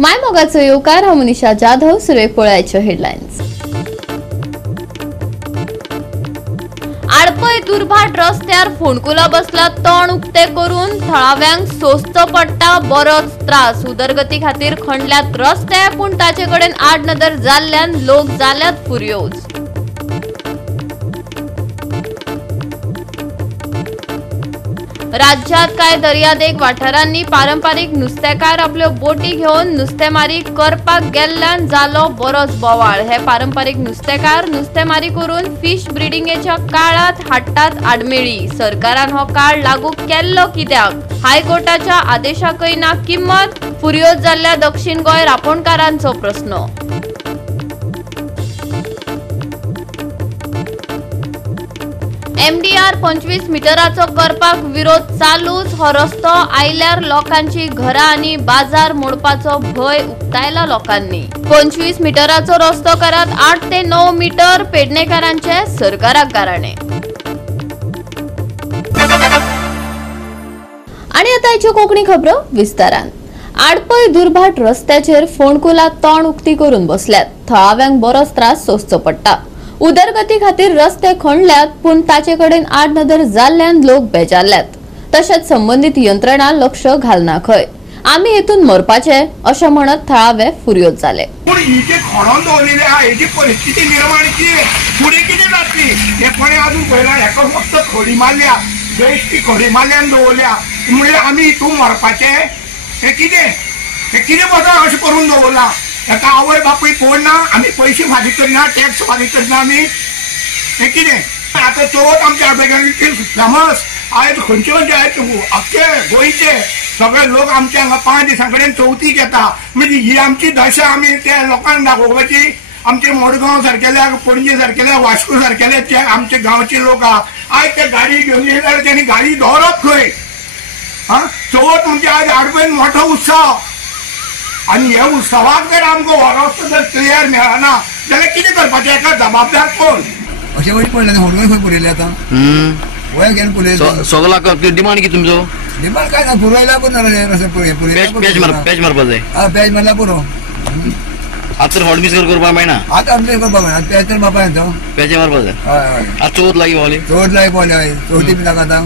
मायमोगाचो येवकार हांव मनीषा जाधव. सुरवेक पळोवयाच्यो हेडलायन्स. आडपय दुर्भाट रस्त्यार फोंडकुला बसला तोंड उक्ते करून थळाव्यांक सोंसचो पडटा बरोच त्रास. उदरगती खातीर खणल्यात रस्ते पूण ताचे कडेन आडनदर जाल्ल्यान लोक जाल्यात फुर्योज. राज्यात कांय दर्यादेग वाठारांनी पारंपारीक नुस्तेकार आपल्यो बोटी घेवन नुस्तेमारी करपाक गेल्ल्यान जालो बरोच बोवाळ. हे पारंपारीक नुस्तेकार नुस्तेमारी करून फिश ब्रिडिंगेच्या काळात हाडटात आडमेळी. सरकारान हो काळ लागू केल्लो कित्याक? हायकोर्टाच्या आदेशाकय ना किंमत. फुर्योज जाल्ल्या दक्षिण गोंय रापणकारांचो प्रस्न. MDR 25 मिटराचो करपाक विरोध चालूच. हो रस्तो आयल्यार लोकांची घरां आनी बाजार मोडपाचो भंय उक्तायला लोकांनी. 25 मिटराचो रस्तो करात 8 ते 9 मिटर. पेडणेकारांचे सरकाराक गाराणे. आणि आता आयच्यो कोंकणी खबरो विस्तारान. आडपय दुर्भाट रस्त्याचेर फोंडकुला तोंड उक्ती करून बसल्यात. थळाव्यांक बरोच त्रास सोंसचो पडटा. उदरगती खातीर रस्ते खणल्यात पूण ताचे कडेन आडनदर जाल्ल्यान लोक बेजारल्यात. तशेंच संबंधीत यंत्रणा लक्ष घालना खंय. आमी हेतून मरपाचे अशें म्हणत थळावे फुर्योज जाले. पूण ही जी खणून दवरलेली आहा हेची परिस्थिती निर्माण फुडें कितें जातली हे कोणें अजून पळयना. हेका फक्त खडी मारल्या बेश्टी खडी मारल्यान दवरल्या म्हणजे आमी हितून मरपाचे. हे कितें बदल अशें करून दवरला. हेका आवय बापूय पळोवना. आमी पयशे फारीक करिना टॅक्स फारीक करना आमी. हे कितें आतां चवथ आमच्या आंबेडकरांची फेमस. आयज खंयचे आयज अख्खे गोंयचे सगळे लोक आमच्या हांगा 5 दिसां कडेन चवथीक येता. म्हणजे ही आमची दशा आमी त्या लोकांक दाखोवपाची. आमचे मडगांव सारकेल्या पणजे सारकेल्या वास्को सारकेले जे आमचे गांवचे लोक आहा आयज ते गाडी घेवन येयल्यार तेणी गाडी दवरप खंय. चवथ म्हणजे आयज आडपयन मोठो उत्सव आणि ह्या उत्सवाक जर आमकां हो रस्तो जर क्लियर मेळना जाल्यार कितें करपाचें. हेका जबाबदार कोण? अशें वयर पडलें होडगोय खंय पडयलें आतां वया घेवन पडयलें. सगळ्याक डिमांड कितें तुमचो? डिमांड काय ना पुरयला पूण पॅच मारपा जाय. पॅच मारला पुरो. आतां हॉट मिक्स करपा मेळना. आतां आमचे करपा मेळना. पॅच तर बापा येता पॅच मारपा जाय. हय हय आतां चवथ लागीं पावली. चवथ लागीं पावली हय. चवथी बी नाका आतां.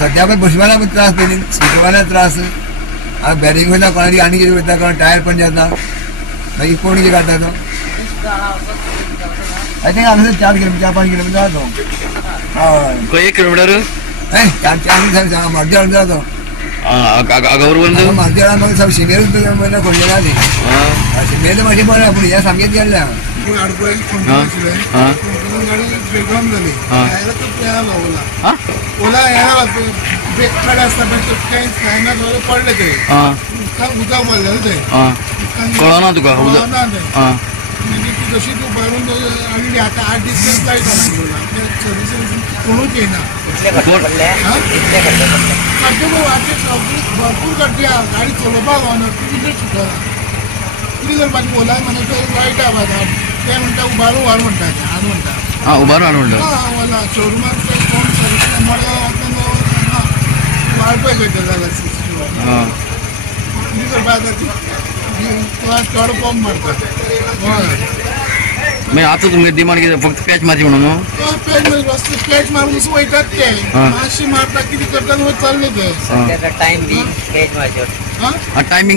सद्या पळय बसवाल्याक त्रास पयलीं सीटवाल्याक त्रास. बॅरिंग वयता कोणाची आनी कितें वयता कोण टायर पण जाता मागीर कोण कितें काडटा तो. आय थिंक हांगासर 4 किलोमीटर 5 किलोमीटर जाता तो. हय 1 किलोमीटर हय 4 म्हारदेळ जाता तो. आगावर म्हारदेळा मागीर सब शिमेर खोडले जाली. शिमेर मातशें बरें पूण हें सामकेंच गेल्लें. ओला पडले ते उदक भरलेलं ते कळना तुका. जशी तू भरून आणली आता 8 दीस जायत कोणूच येना. भरपूर गर्दी आहा. गाडी चलोवपाक गावना. कितें शिकना कितें करपाचें. ओला म्हणटा लायट आहा बाजार ते म्हणटा उबारू हाड म्हणटा. हाड म्हणटा उबारू हाड म्हणटा. ओला शोरुमाक कोण सर्विस मडगांव वतना वाडपय खंयच्या जाल्यार कितें करपाक चड पंप मारता. मागीर आतां तुमगे डिमांड कितें फक्त पॅच मारची म्हणून रस्ते पॅच मारून वयतात ते मातशें मारता कितें करता चल्ले ते टायमींग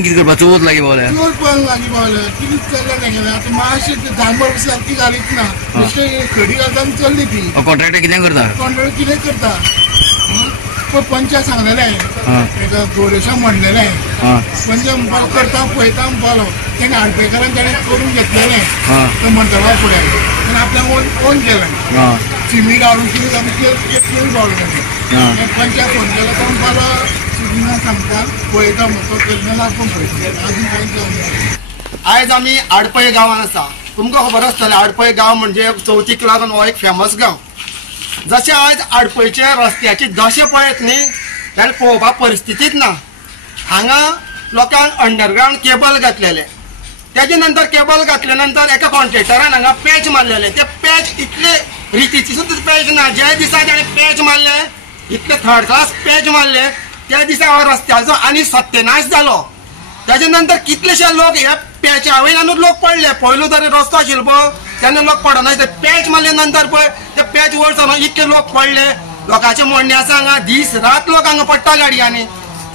कितें करपा. चवथ लागीं पावल्या. चवथ लागीं पावल्या कितें चल्लें तेंगेलें. आतां मातशें धांबर सारकी घालीत ना. बेश्टें खडी घालता आनी चल्ली ती. कॉन्ट्रॅक्टर कितें करता. कॉन्ट्रॅक्टर कितें करता पळय पंचा सांगलेलें गोरेशां म्हणलेलें पंच करता पळयता म्हणपालो. तेणें आडपेकारान तेणें करून घेतलेलें तो म्हणटला फुडें तेणें आपल्याक ओन केलें. सिमीट हाडून कितें आमी केळी पावलें. पंचाक फोन केलो तो म्हणपालो सिमीना सांगता पळयता म्हणतो केन्ना आपूण पळयता आजून कांयच. आयज आमी आडपय गांवांत आसा. तुमकां खबर आसतलें आडपय गांव म्हणजे चवथीक लागून हो एक फेमस गांव. जशें आयज आडपयचे रस्त्याची दशा पळयत न्ही जाल्यार पळोवपाक परिस्थितीच ना. हांगा लोकांक अंडरग्रावंड केबल घातलेले. तेजे नंतर केबल घातले नंतर एका कॉन्ट्रॅक्टरान हांगा पॅच मारलेले. ते पॅच इतले रितीचे सुद्दां पॅच ना. ज्या दिसा ताणें पॅच मारले इतले 3rd क्लास पॅच मारले त्या दिसा हो रस्त्याचो आनी सत्यानाश जालो. त्याच्या नंतर कितलेशे लोक ह्या पॅचा वयल्यानूच लोक पडले. पयलो जर रस्तो आशिल्लो पळय तेन्ना लोक पडना. ते पॅच मारले नंतर पळय ते पॅच वयर सावन इतके लोक पडले. लोकांचे म्हणणे आसा हांगा दीस रात लोक हांगा पडटा गाडयांनी.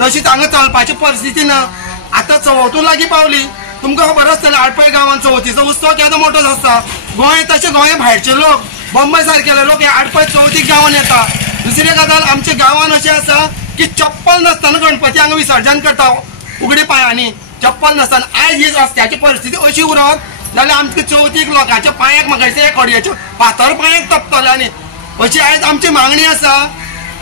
तशीच हांगा चलपाची परिस्थिती ना. आतां चवथू लागीं पावली. तुमकां खबर आसतलें आडपय गांवांत चवथीचो उत्सव केदो मोठो आसता. गोंय तशें गोंय भायरचे लोक बॉम्बे सारकेले लोक हे आडपय चवथीक गांवांत येता. दुसरी गजाल आमच्या गांवांत अशें आसा की चप्पल नासतना गणपती हांगा विसर्जन करता उगडे पांयांनी. चप्पल नासतना आयज ही रस्त्याची परिस्थिती अशी उरत जाल्यार आमच्या चवथीक लोकांच्या पांयाक म्हाका दिसता कडयेच्यो फातर पांयाक तपतले. अशी आयज आमची मागणी आसा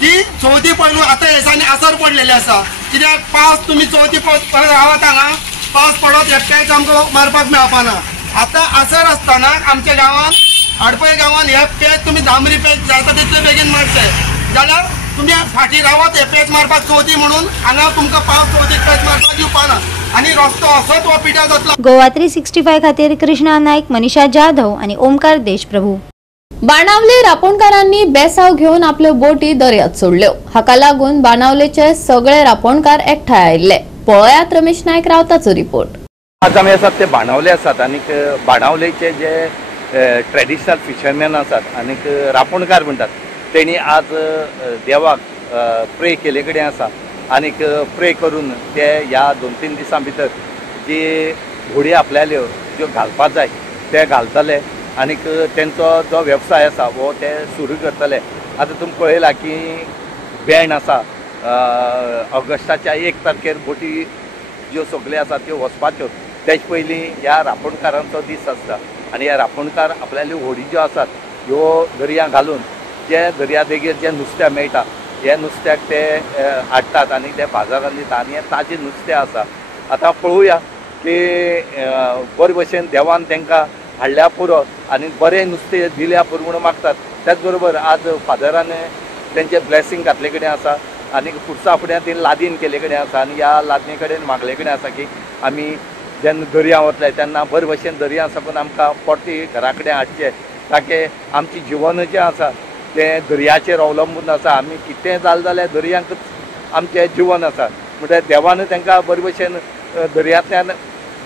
की चवथी पयलू आतां हेसांनी आसर पडलेले आसा. कित्याक पावस तुमी चवथी रावत हांगा पावस पडत हे पॅच आमकां मारपाक मेळपाना. आतां आसर आसतना आमच्या गांवांत आडपय गांवांत हे पॅच तुमी धांबरी पॅच जाता तितले बेगीन मारचे जाल्यार तुमी फाटीं रावत हे पॅच मारपाक चवथी म्हणून हांगा तुमकां पावस चवथीक पॅच मारपाक येवपाना आनी रस्तो असोच हो पिड्यार जातलो. गोवा 365 खातीर कृष्णा नायक, मनीषा जाधव आणि ओमकार देशप्रभू. बाणावले रापणकारांनी बेसाव घेऊन आपल्यो बोटी दर्यांत सोडल्यो. हाका लागून बाणावलेचे सगळे रापणकार एकठांय आयिल्ले. पळयात रमेश नायक रावताचो रिपोर्ट. आज आमी आसात ते बाणावले आसात आनी बाणावलेचे जे ट्रेडिशनल फिशरमॅन आसात आनी रापणकार म्हणटात तेणी आज देवाक प्रे केले कडेन आसा आनी प्रे करून ते ह्या 2-3 दिसां भितर जी होडी आपल्याल्यो ज्यो घालपाक जाय ते घालतले आनीक तेंचो जो वेवसाय आसा हो ते सुरू करतले. आतां तुमकां कळयलां की बॅन आसा ऑगस्टाच्या 1 तारखेर बोटी ज्यो सगल्यो आसात त्यो वचपाच्यो. तेचे पयलीं ह्या रापणकारांचो दीस आसता आनी ह्या रापणकार आपल्याल्यो होडी ज्यो आसात ह्यो दर्या घालून जे दर्या देगेर जे नुस्तें मेळटा हे नुस्त्याक ते हाडटात आनी ते बाजारांत दिता आनी हें ताजें नुस्तें आसा. आतां पळोवया की बरे भशेन देवान तांकां हाडल्या पुरो आनी बरें नुस्तें दिल्या पुरो म्हणून मागतात. त्याच बरोबर आज फादरान तेंचें ब्लेसींग घातले कडेन आसा आनी फुडसा फुडें ती लादीन केले कडेन आसा आनी ह्या लादने कडेन मागले कडेन आसा की आमी जेन्ना दर्या वतले तेन्ना बरे भशेन दर्या साकून आमकां परती घरा कडेन हाडचें ताके आमचें जिवन जें आसा तें दर्याचेर अवलंबून आसा. आमी कितें जालें जाल्यार दर्यांकच आमचें जिवन आसा. म्हणल्यार देवान तांकां बरे भशेन दर्यांतल्यान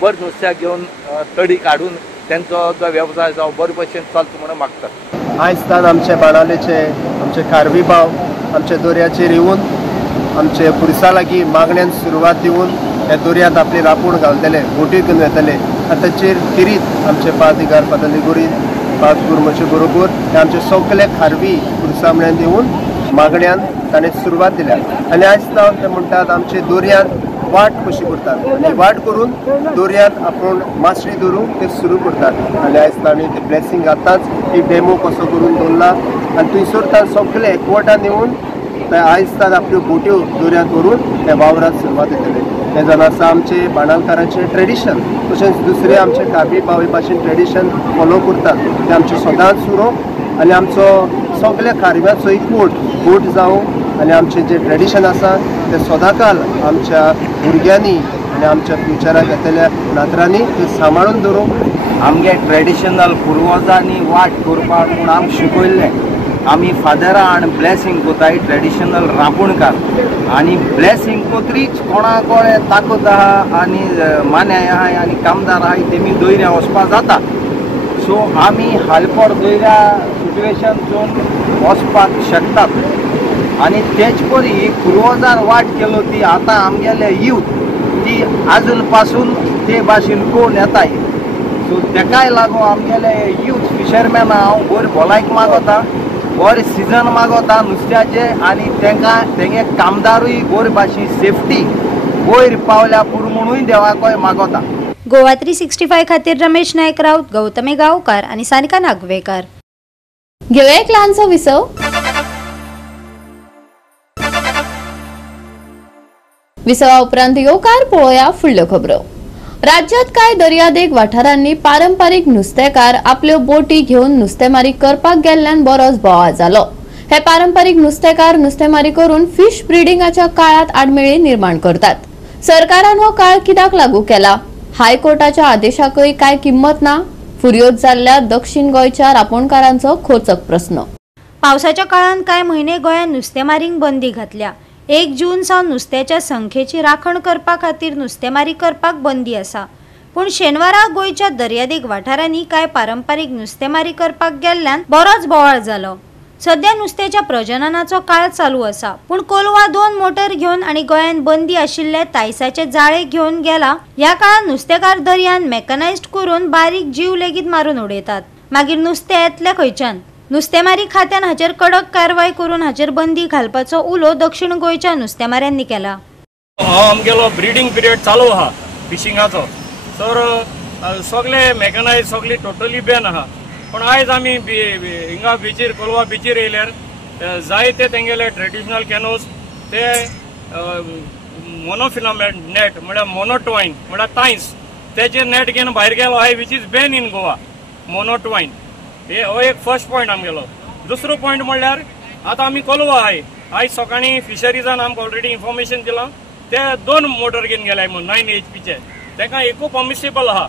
बरें नुस्त्याक घेवन तडी काडून तेंचो जो वेवसाय जावं बरे भशेन चलता म्हणून मागतात. आयज तान आमचे बाणावलेचे आमचे कारवी भाव आमचे दर्याचेर येवन आमचे पुलिसा लागीं मागण्यांत सुरवात दिवन हे दर्यांत आपली रापूण घालतले बोटी घेवन येतले. आनी ताचेर तिरीत आमचे पादिगार फादर लिगोरीन पाद गुरुमाचे बरोबर हे आमचे सगळे खारवी पुलिसा म्हळ्यान येवन मागण्यांत ताणें सुरवात दिल्या. आनी आयज ते म्हणटात आमचे दर्यांत वाट कशी करतात आनी वाट करून दर्यांत आपूण मासळी धरूंक ते सुरू करतात. आनी आयज ताणें ते ब्लेसींग आतांच एक डेमो कसो करून दवरला आनी थंयसर ताण सगळे एकवटान येवन आयज ताण आपल्यो बोट्यो दर्यांत व्हरून त्या वावरांत सुरवात येतले. हे जावन आसा आमचे बाणावकारांचें ट्रेडिशन. तशेंच दुसरे आमचे कारवी भावे भाशेन ट्रेडिशन फॉलो करतात ते आमचे सदांच उरोवप आनी आमचो सगळ्या कारव्याचो एकवट बोट जावं आनी आमचें जें ट्रेडिशन आसा तें सदांकाल आमच्या भुरग्यांनी आनी आमच्या फ्युचराक येतल्या नातरांनी तें सांबाळून दवरूंक आमगे ट्रेडिशनल पुर्वजांनी वाट करपाक म्हूण आमकां शिकयल्लें. आमी फादरां आनी ब्लेसींग कोताय ट्रेडिशनल रापणकार आनी ब्लेसींग कोत्रीच कोणा कोणें ताकद आहा आनी मान्याय आहाय आनी कामदार आहाय तेमी दर्या वचपा जाता. सो आमी हालपड दर्या सिट्युएशन चोवन वचपाक शकतात आनी तेच परी पुर्वजान वाट केलो ती आतां आमगेले यूथ ती आजून पासून ते भाशेन कोण येताय. सो तेकाय लागून आमगेले यूथ फिशरमॅन हांव बरी भलायक मागता बरें सिजन मागता नुस्त्याचे आनी तांकां तेंगे कामदारूय बरे भाशेन सेफ्टी वयर पावल्या पुरो म्हणून देवाकोय मागता. गोवा 365 खातीर रमेश नायक राऊत, गौतमी गांवकार आणि सानिका नागवेकर. घेऊया एक ल्हानसो विसव. विसवा उपरांत येवकार पळोवया फुडल्यो खबरो. राज्यात कांय दर्यादेग वाठारांनी पारंपारीक नुस्तेकार आपल्यो बोटी घेऊन नुस्तेमारी करपाक गेल्ल्यान बरोच बोवाळ जालो. हे पारंपारीक नुस्तेकार नुस्तेमारी करून फिश ब्रिडिंगाच्या काळात आडमेळी निर्माण करतात. सरकारान हो काळ कित्याक लागू केला? हायकोर्टाच्या आदेशाकय काय किंमत ना? फुर्योज जाल्ल्या दक्षिण गोंयच्या रापणकारांचो खोचक प्रस्न. पावसाच्या काळात कांय म्हयने गोंयांत नुस्तेमारीक बंदी घातल्या. 1 जून सावन नुस्त्याच्या संख्येची राखण करपा खातीर नुस्तेमारी करपाक बंदी आसा। पूण शेनवारा गोयच्या दर्यादेग वाठारांनी कांय पारंपारीक नुस्तेमारी करपाक गेल्ल्यान बरोच बोवाळ जालो। सध्या नुस्त्याच्या प्रजननाचो काळ चालू आसा, पूण कोलवा 2 मोटर घेवन आणि गोंयान बंदी आशिल्ले तायसाचे जाळे घेवन गेला। ह्या काळात नुस्तेकार दर्यान मेकनाइज्ड करून बारीक जीव लेगीत मारून उडयतात। मागीर नुस्तें येतले खंयच्यान? नुस्तेमारी खात्यान हाचेर कडक कारवाय करून हाचेर बंदी घालपाचो उलो दक्षिण गोंयच्या नुस्तेमाऱ्यांनी केला। आमगेलो ब्रिडींग पिरियड चालू आहा फिशिंगाचो, तर सगळे मेकनाइज सगळी टोटली बॅन आहा। पण आयज आमी हिंगा बिचीर कोलवा बिचीर येयल्यार जायते तेंगेले ट्रेडिशनल कॅनोज ते मोनोफिलामेंट नेट म्हळ्यार मोनोटवाइन म्हळ्यार तायस तेचे नेट घेवन भायर गेलो I which is ban in Goa मोनोटवाइन। हो एक फर्स्ट पॉयंट आमगेलो। दुसरो पॉयंट म्हणल्यार आतां आमी कोलवा आहाय, आयज सकाळी फिशरीजान आमकां ऑलरेडी इन्फॉर्मेशन दिलां ते 2 मोटर घेवन गेल्याय म्हणून 9 HP तांकां एकू परमिसिबल आहा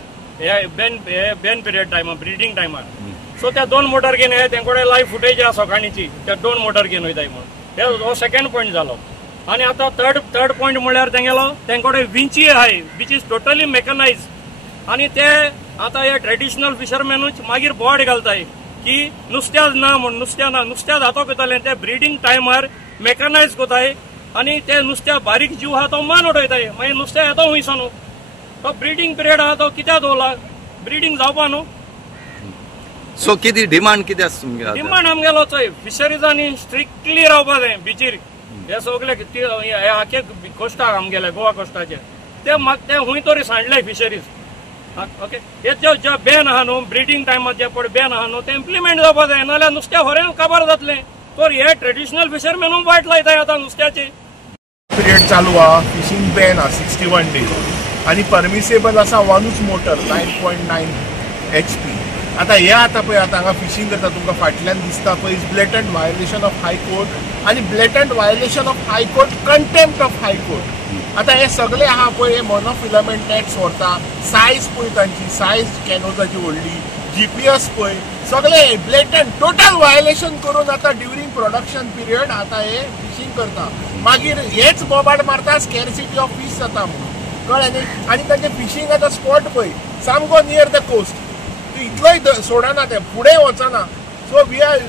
बॅन पिरियड टायमार ब्रिडींग टायमार। सो त्या 2 मोटर घेवन हे तेंकडे लायव्ह फुटेज आहा सकाळीची, त्या 2 मोटर घेवन वयताय म्हणून हो सेकंड पॉयंट जालो। आनी आतां थर्ड पॉयंट म्हणल्यार तेंगेलो तेंकडे विंची आहाय विच इज टोटली मेकनाइज। आनी ते आतां हे ट्रेडिशनल फिशरमॅनूच मागीर बोवाड घालताय की नुस्त्या ना म्हूण नुस्त्या जातो करताले ते ब्रिडींग टायमार मेकनाइज कोताय आनी ते नुस्त्या बारीक जीव आहा तो मान उडयताय, मागीर नुस्तें येता हुंयसनू तो ब्रिडींग पिरियड आहा तो कित्याक दवरला? ब्रिडींग जावपा न्हू। सो कितें डिमांड कितें आसा तुमगे? डिमांड आमगेलो चोय फिशरीजांनी स्ट्रिक्टली रावपा जाय बिचीर। हे सगळे आखे कोस्टाक आमगेले गोवा कोस्टाचे ते हुंय तरी सांडले फिशरीज। ओके हे जे बॅन आहा न्हू ब्रिडींग टायमार जे पळय बॅन आहा न्हू ते इम्प्लिमेंट जावपा जाय, नाल्यार नुस्तें खरें काबार जातलें। तर हे ट्रेडिशनल फिशरमॅनूय वाट लायताय आतां नुस्त्याची। पिरियड चालू आहा, फिशिंग बॅन आहा 61 डेज आणि परमिसेबल आसा 1 मोटर 9.9 HP। आता हे आता पळय आतां हांगा फिशिंग करता तुमकां फाटल्यान दिसता पळय is blatant violation of high court आनी blatant violation of high court contempt of high court. आता हे सगळे आहा पळय हे मोनोफिलामेंट नेट्स व्हरता, सायज पळय तांची सायज कॅनोजाची व्हडली, GPS पळय सगळे ब्लेटंट टोटल वायोलेशन करून आता ड्युरींग प्रोडक्शन पिरियड आता हे फिशिंग करता। मागीर हेच बोबाड मारता स्कॅरसिटी ऑफ फिश जाता म्हणून कळ्ळें न्ही। आनी तांचे फिशिंगाचो स्पॉट पळय सामको नियर द कोस्ट, इतलोय सोडना ते फुडें वचना। सो वी आर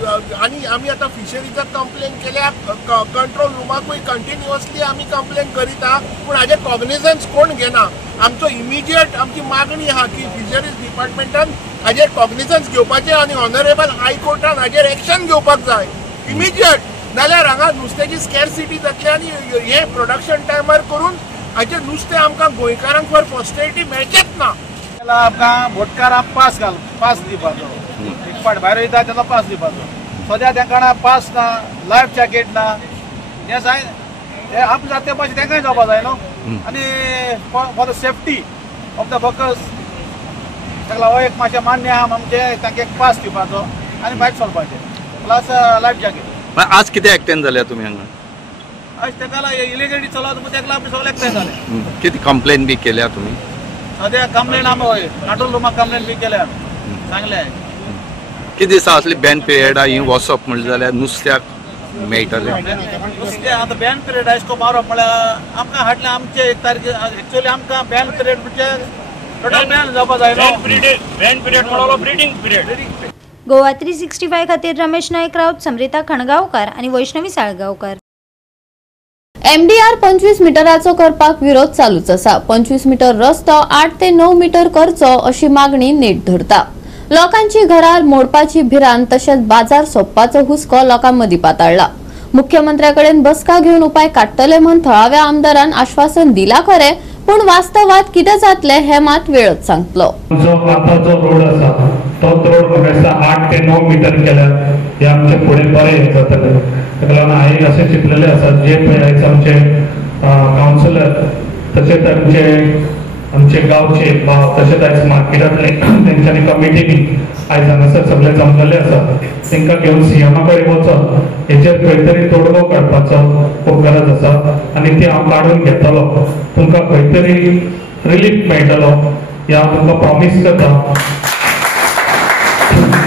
आनी आमी आतां फिशरीजाक कंप्लेन केल्या, कंट्रोल रुमाकूय कंटिन्युअसली आमी कंप्लेन करिता, पूण हाजे कॉग्निजन्स कोण घेना। आमचो इमिजिएट आमची मागणी आहा की फिशरीज डिपार्टमेंटान हाजेर कॉग्निजन्स घेवपाचें आनी ऑनरेबल हायकोर्टान हाजेर एक्शन घेवपाक जाय इमिजिएट, नाल्यार हांगा नुस्त्याची स्कॅरसिटी जातली आनी हे प्रोडक्शन टायमार करून हाजें नुस्तें आमकां गोंयकारांक फॉर पॉस्टेरिटी मेळचेंच ना। आमकां बोटकारांक पास दिवपाचो, एक फावट भायर वयता तेन्ना पास दिवपाचो। सद्या तेंकां पास ना, लायफ जॅकेट ना, हे जाय हे आप जाते मातशें तेंकांय जावपा जाय न्हू। आनी for the safety of the workers ताका हो एक मातशें मान्य आहा म्हणजे तांकां एक पास दिवपाचो आनी भायर सरपाचें प्लस लायफ जॅकेट। आज कितें एक्टेन जाल्या तुमी हांगा? आज तेका इलिगेलिटी चलत तेका आमी सगळे एकठांय जाले। कितें कंप्लेन बी केल्या तुमी? सद्या कंप्लेन आमी कंट्रोल रुमाक कंप्लेन बी केल्या सांगले। कितें दिसा असली बॅन पिरियडा ही वचप म्हणलें जाल्यार नुस्त्याक मेळटलें? नुस्तें आतां बॅन पिरियड एशको मारप म्हळ्यार आमकां हाडलें आमचे 1 तारखे एक्चुअली आमकां बॅन पिरियड म्हणजे टोटल बॅन जावपा जाय न्हू। बॅन पिरियड म्हणलो ब्रिडींग पिरियड। गोवा 365 खातीर रमेश नायक राऊत, समरिता खणगांवकार आणि वैष्णवी साळगांवकार। MDR 25 मिटराचो करपाक विरोध चालूच आसा। 25 मिटर रस्तो 8 ते 9 मिटर करचो अशी मागणी नेट धरता। लोकांची घरां मोडपाची भिरांत तशेंच बाजार सोंपपाचो हुस्को लोकांमदीं पाताळ्ळा। मुख्यमंत्र्याकडेन बसका घेवन उपाय काडटले म्हूण थळाव्या आमदारान आश्वासन दिला खरें, पूण वास्तवात कितें जातलें हें मात वेळच सांगतलो। जो रोड आसा तोच रोड म्हाका 8 ते 9 मिटर केल्यार हे आमचे फुडें बरें जातलें। ताका लागून हांवें अशें चिंतलेलें आसा जे पळय आमचे कावन्सिलर तशेंच आमचे गांवचे भाव तशेंच आयज मार्केटांतले तेंच्यांनी कमिटीनी आयज हांगासर सगळे जमलेले आसा। तांकां घेवन CMा कडेन वचप हेचेर खंय तरी तोडगो काडपाचो खूब गरज आसा आनी ती हांव काडून घेतलो। तुमकां खंय तरी रिलीफ मेळटलो हे हांव तुमकां प्रॉमीस करता।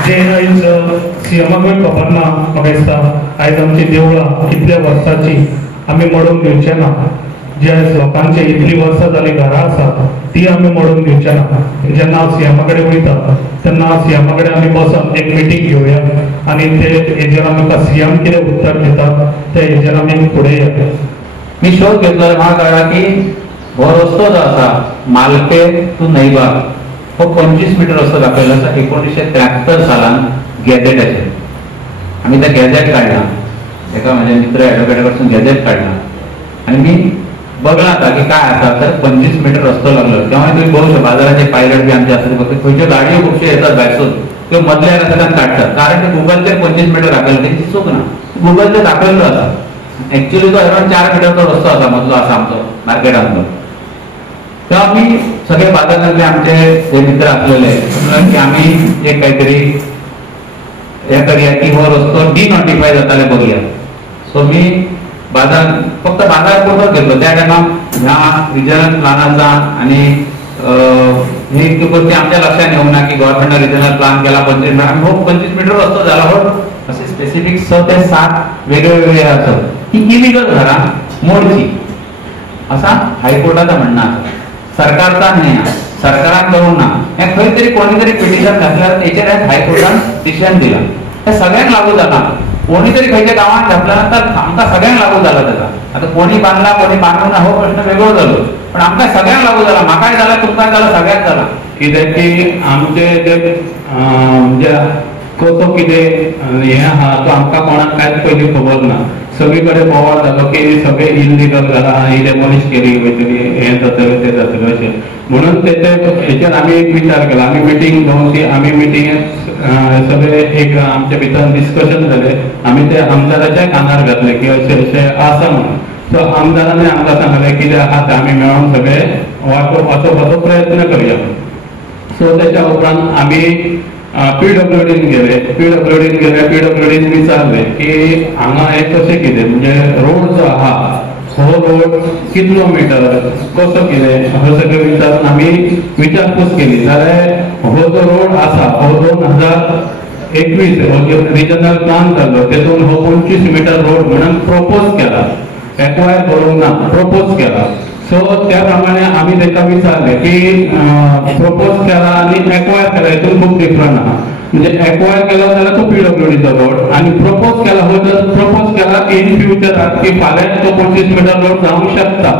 जे आयज CMाकूय खबर ना म्हाका दिसता आयज आमची देवळां कितल्या वर्सांची आम्ही मोडून दिवचे ना. जे लोकांचे इतली वर्सां जाली घरां आसात ती आम्ही मोडून दिवचे ना. जेन्ना हांव सीएमा कडेन वयता तेन्ना सीएमा कडेन आमी बसून एक मिटींग घेवया आनी ते हेजेर आमकां सीएम कितें उत्तर दिता ते हेजेर आमी फुडें या. मी शोध घेतला म्हाका कळ्ळा की हो रस्तो जो आसा मालके टू नैबाग हो 25 मीटर रस्तो दाखयलो आसा 1973 सालान गॅझेटाचेर. आमी ते गॅझेट काडला, एका म्हाज्या मित्र एडवोकेटा कडसून गॅझेट काडला आनी मी बघला आता की काय आसा तर 25 मीटर रस्तो लागलो. तेव्हा तुम्ही बघू शकता बाजाराचे पायलट बी आमचे असतात फक्त खंयच्यो गाडयो खुबश्यो येतात भायरसून त्यो मदल्या रस्त्यान काडटात कारण ते गुगलचेर 25 मीटर दाखयलो तेची चूक ना. गुगलचेर दाखयल्लो आसा एक्चुअली तो अराउंड 4 मीटरचो रस्तो आसा मदलो आसा आमचो मार्केटांतलो. तेव्हा आमी सगळे बाजारांतले आमचे जे मित्र आसलेले की आमी एक काहीतरी हे करूया की हो रस्तो डिनोटिफाय जाताले बघूया. सो मी बाजार फक्त बाजार पुरतो घेतलो त्या टायमा ह्या रिजनल प्लानाचा आणि हे गोष्टी आमच्या लक्षात येऊ ना की गव्हर्नमेंटने रिजनल प्लान केला 25 मीटर आणि हो 25 मीटर रस्तो झाला. हो असे स्पेसिफिक 6 ते 7 वेगवेगळे असतात ही इलिगल घरां मोडची असा हायकोर्टाचं म्हणणं आहे. सरकारचा नाही सरकारान करूंक ना हे खंय तरी कोणी तरी पिटिशन घातल्यार तेचेर हायकोर्टान डिसिजन दिला. हे सगळ्यांक लागू जाला. कोणी तरी खंयच्या गांवांत घातला तर आमकां सगळ्यांक लागू जाला ताका. आता कोणी बांधला कोणी बांधूं ना हो प्रश्न वेगळो जालो पण आमकां सगळ्यांक लागू जाला. म्हाकाय जाला तुमकां जाला सगळ्यांक जाला. कित्याक की आमचे जे म्हणजे कसो कितें हें आहा तो आमकां कोणाक कांयच पयलीं खबर ना. सगळे कडेन बोवाळ जालो की सगळे इलिगल घरां ही डेमोलिश केली वयतली हें जातलें तें जातलें अशें म्हणून हेचेर आमी एक विचार केलो. आमी मिटींग घेवन ती आमी मिटींगेंत सगळे एक आमच्या भितर डिस्कशन जालें. आमी ते आमदाराच्या कानार घातले की अशें अशें आसा म्हणून. सो आमदारांनी आमकां सांगलें कितें आहा तें आमी मेळोन सगळे वाचोवपाचो प्रयत्न करया. सो तेच्या उपरांत आमी पीडब्ल्यूडीन गेले. पीडब्ल्यूडीन विचारले की हांगा हे कशें कितें म्हणजे रोड जो आहा हो रोड कितलो मिटर कसो कितें हो सगळें विचारून आमी विचारपूस केली जाल्यार हो जो रोड आसा हो 2021 हो रिजनल प्लान जाल्लो तेतून हो 25 मीटर रोड म्हणून प्रपोज केला. एक्वायर करूंक ना प्रपोज केला. सो त्या प्रमाणे आमी ताका विचारले की प्रपोज केला आनी एक्वायर केला हितून खूब डिफरंट आहा. म्हणजे एक्वायर केला जाल्यार तो पीडब्ल्यूडीचो रोड आणि प्रपोज केला हो जर प्रपोज केला इन फ्युचराक की फाल्यां तो 25 मीटर रोड जावंक शकता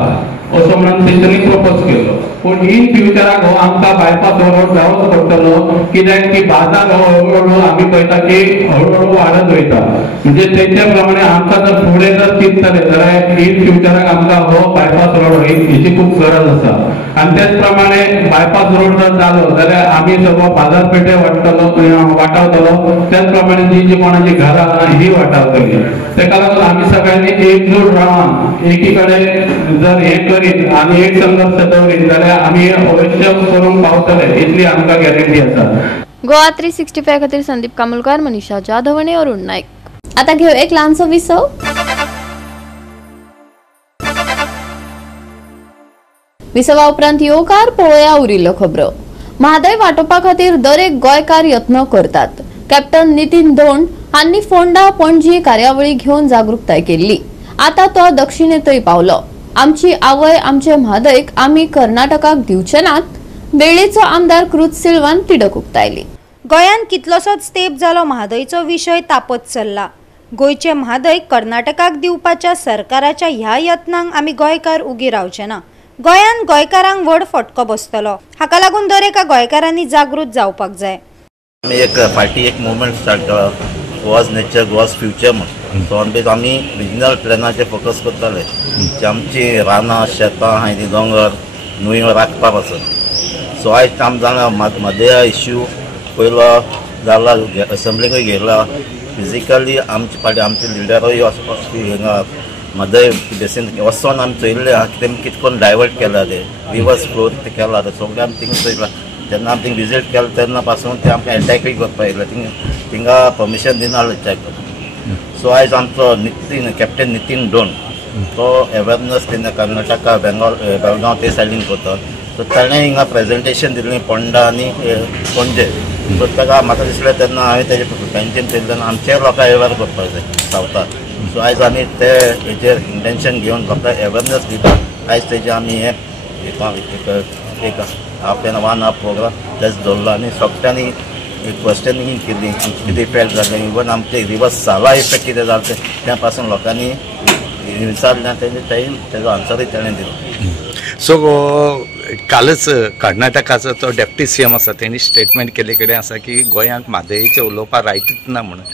असो म्हणून तेंच्यांनी प्रपोज केलो. पूण इन फ्युचराक हो आमकां बायपास रोड जावंच पडटलो कित्याक की बाजार हो हळूहळू आमी पळयता की हळूहळू वाडत वयता. म्हणजे तेच्या प्रमाणे आमकां जर फुडें जर चिंतले जाल्यार इन फ्युचराक आमकां हो बायपास रोड हेची खूब गरज आसा. आनी तेच प्रमाणे बायपास रोड जर जालो जाल्यार आमी सगळो बाजारपेठे वाटावतलो त्याच प्रमाणे जी जी कोणाची घरां आहा ही वाटावतली. तेका लागून आमी सगळ्यांनी एकजूट रावन एकी कडेन जर हे करीत आनी एक संघर्श दवरीत जाल्यार आमी अवश्य करूंक पावतले इतली आमकां गॅरंटी आसा. गोवा 365 खातीर संदीप कामुलकार, मनीषा जाधव आनी अरुण नायक. आता घेऊ एक ल्हानसो विसव. विसवा उपरांत येवकार पळोवया उरिल्ल्यो खबरो. म्हादय वांटोवपा खातीर दरेक गोंयकार यत्न करतात. कॅप्टन नितीन धोंड हांनी फोंडा पणजी कार्यावळी घेवन जागृताय केल्ली. आता तो दक्षिणेतय पावलो. आमची आवय आमचे म्हादयक आमी कर्नाटकाक दिवचे नात. बेळ्ळेचो आमदार कृत सिल्वान तिडक उक्तायली. गोंयान कितलोसोच तेंप जालो म्हादयचो विशय तापत चल्ला. गोंयचे म्हादय कर्नाटकाक दिवपाच्या सरकाराच्या ह्या यत्नांक आमी गोंयकार उगी रावचे ना. गोंयान गोंयकारांक व्हड फटको बसतलो. हाका लागून दर एका गोंयकारांनी जागृत जावपाक जाय. आमी एक फाटी एक मुवमेंट स्टार्ट केला गोवाज नेचर गोवाज फ्युचर म्हणून. सो ऑन आमी रिजनल प्लॅनाचेर फोकस करताले की आमची रानां शेतां आहाय ती दोंगर न्हंयो राखपा पासून. सो आयज आमी जाणा मध्या इश्यू पयलो जाला असेंब्लीकूय गेला. फिजिकली आमचे पाटी आमचे लिडरूय हिंगा मदय बेसीन वचोन आमी चोयल्ले आहा की तेमी कितें करून डायवर्ट केला ते रिवर्स फ्लो ते केला ते सगळें आमी थिंगा चोयला. जेन्ना आमी थिंगा विजीट केला तेन्ना पासून ते आमकां अटॅकूय करपा येयले थिंगा परमिशन दिनासलें अटॅक करपाक. सो आयज आमचो कॅप्टन नितीन धोंड तो अवेरनस तेन्ना कर्नाटका बेळगांव ते सायडीन करता. सो ताणें हिंगा प्रेजेंटेशन दिल्लें पोंडा आनी पणजे. सो ताका म्हाका दिसलें तेन्ना हांवें तेजे फ्रेंडीन चयलें तेन्ना आमचे लोकांक अवेर करपाक जाय सावथाक सो आयज आमी ते हेचेर इंटेंशन घेवन फक्त अवेरनेस दिता. आयज तेजे आमी हे एक हाफ एन 1 हाफ प्रोग्राम तेच दवरलो आनी सोगत्यांनी एक क्वेश्चनिंग केली कितें इफेक्ट जालें, इवन आमचे रिवर्स साला इफेक्ट कितें जालें त्या पासून लोकांनी विचारलें तेजो आन्सरूय तेणें दिलो. सो कालच कर्नाटकाचो तो डेप्टी सीएम आसा तेणी स्टेटमेंट केले कडेन आसा की गोंयांक म्हादईचें उलोवपाक रायटूच ना म्हणून.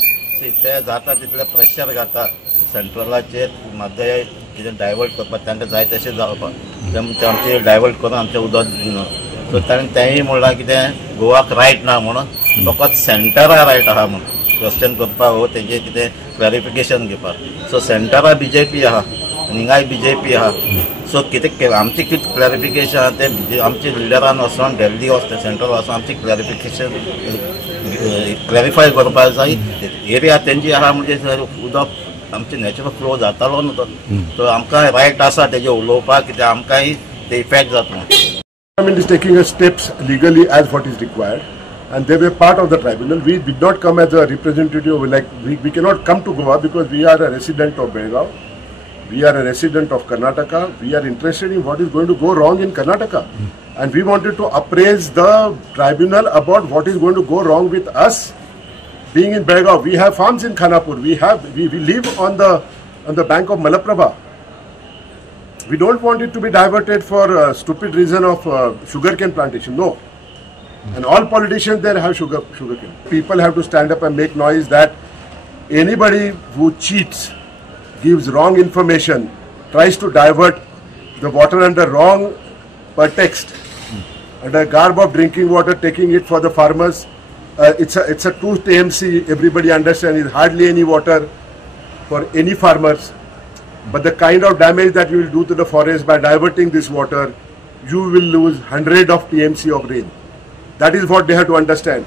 ते जाता तितले प्रेशर घालता सेंट्रलाचेर म्हादय कितें डायवर्ट करपाक तांकां जाय तशें जावपाक ते आमचे डायवर्ट करून आमचें उदक दिना. सो ताणें तेंय म्हणलां कितें गोवाक रायट ना म्हणून फकत सेंटरा रायट आहा म्हणून क्वेश्चन करपाक वो तेजें कितें क्लॅरिफिकेशन घेवपाक. सो सेंटरा BJP आहा हिंगाय BJP आहा. सो कितें आमचें कितें क्लॅरिफिकेशन आहा ते आमच्या लिडरान वचोन दिल्ली वचून सेंट्रल वचोन आमचें क्लॅरिफिकेशन क्लॅरिफाय करपाक जाय. एरिया तेंची आहा म्हणजे उदक आमचे नॅचरल फ्लो जातालो न्हू तो. सो आमकां रायट आसा तेजें उलोवपाक कितें आमकांय ते इफेक्ट जाता म्हणून. Government is taking steps legally as what is required, and they were part of the tribunal. We did not come as a representative, like we cannot come to Goa because we are a resident of Belgaum. We are a resident of Karnataka. We are interested in what is going to go wrong in Karnataka. And we wanted to appraise the tribunal about what is going to go wrong with us being in Belgaum. We have farms in Khanapur. We live on the bank of Malaprabha. We don't want it to be diverted for a stupid reason of sugarcane plantation. No. And all politicians there have sugarcane. People have to stand up and make noise that anybody who cheats, gives wrong information, tries to divert the water under wrong pretext, under garb of drinking water, taking it for the farmers. It's a 2 TMC, everybody understands, is hardly any water for any farmers. But the kind of damage that you will do to the forest by diverting this water, you will lose 100 of TMC of rain. That is what they have to understand.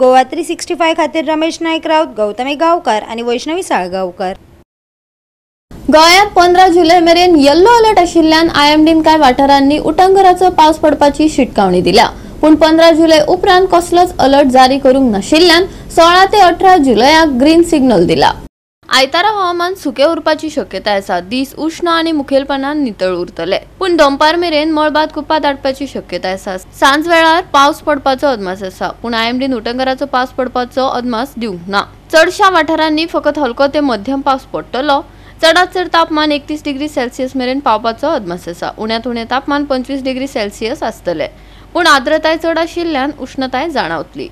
Goa 365 खातीर रमेश नाईक राऊत, गौतमी गावकार आणि वैष्णवी साळगावकर. गोंयांत 15 जुलै मेरेन yellow alert आशिल्ल्यान IMDन कांय वाठारांनी उटंगराचो पावस पडपाची शिटकावणी दिल्या. पूण 15 जुलै उपरांत कसलोच अलर्ट जारी करूंक नाशिल्ल्यान 16 ते 18 जुलयाक ग्रीन सिग्नल दिला. आयतारा हवामान सुके उरपाची शक्यताय आसा. दीस उष्ण आणि मुखेलपणान नितळ उरतले, पूण दनपार मेरेन मळबात कुप्पा दाटपाची शक्यताय आसा. सांज वेळार पावस पडपाचो अदमास आसा, पूण IMDन उटंगराचो पावस पडपाचो अदमास दिवंक ना. चडशा वाठारांनी फकत हलको ते मध्यम पावस पडटलो. चडांत चड तापमान 31 डिग्री सेल्सियस मेरेन पावपाचो अदमास आसा. उण्यांत उणें तापमान 25 डिग्री सेल्सियस आसतले, पूण आर्द्रताय चड आशिल्ल्यान उष्णताय जाणवतली.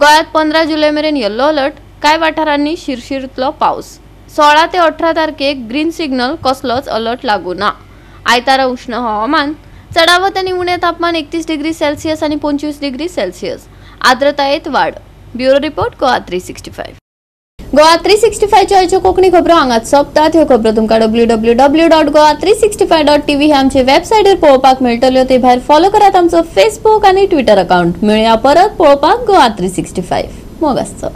गोंयांत 15 जुलै मेरेन येल्लो अलर्ट, कांय वाठारांनी शिरशिरतलो पावस. 16 ते 18 तारखेक ग्रीन सिग्नल, कसलोच अलर्ट लागू ना. आयतारा उष्ण हवामान, चडावत आनी उणें तापमान 31 डिग्री सेल्सियस आनी 25 डिग्री सेल्सियस. आर्द्रतायेंत वाड. Bureau report Goa 365. गोवा 365 च्यो आयच्यो कोंकणी खबरो हांगाच सोंपतात. ह्यो खबरो तुमकां www.goa365.tv हे आमचे वेबसायटीर पळोवपाक मेळटल्यो. ते भायर फॉलो करात आमचो फेसबुक आनी ट्विटर अकाउंट. मेळया परत पळोवपाक गोवा 365. मोग आसचो.